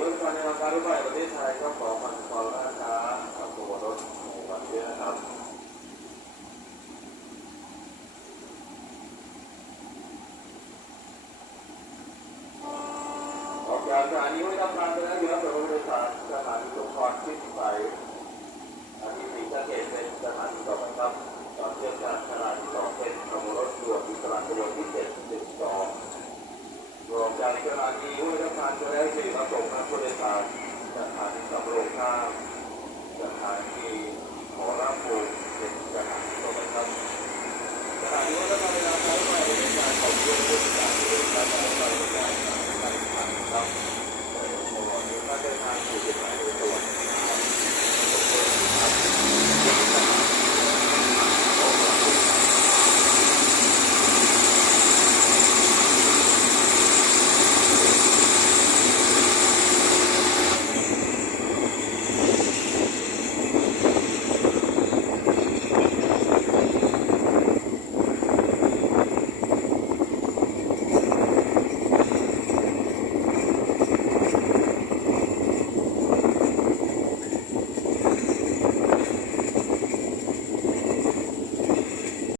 การในทางการรถไฟประเทศไทยก็ขอความขอราชาขับตัวรถในวันนี้นะครับออกจากสถานีห้วยทับลานไปแล้วอยู่แล้วเปิดบริษัทสถานีสงขลาขึ้นไปสถานีสีสะเกษเป็นสถานีต่อไปครับต่อเชื่อมจากสถานีสองเป็นขบวนรถด่วนอิสระขบวนที่เจ็ดสิบสองรวมจากสถานีห้วยานไปแล้วสี่รับส่งนักบริษัทสถานีสำโรงท่า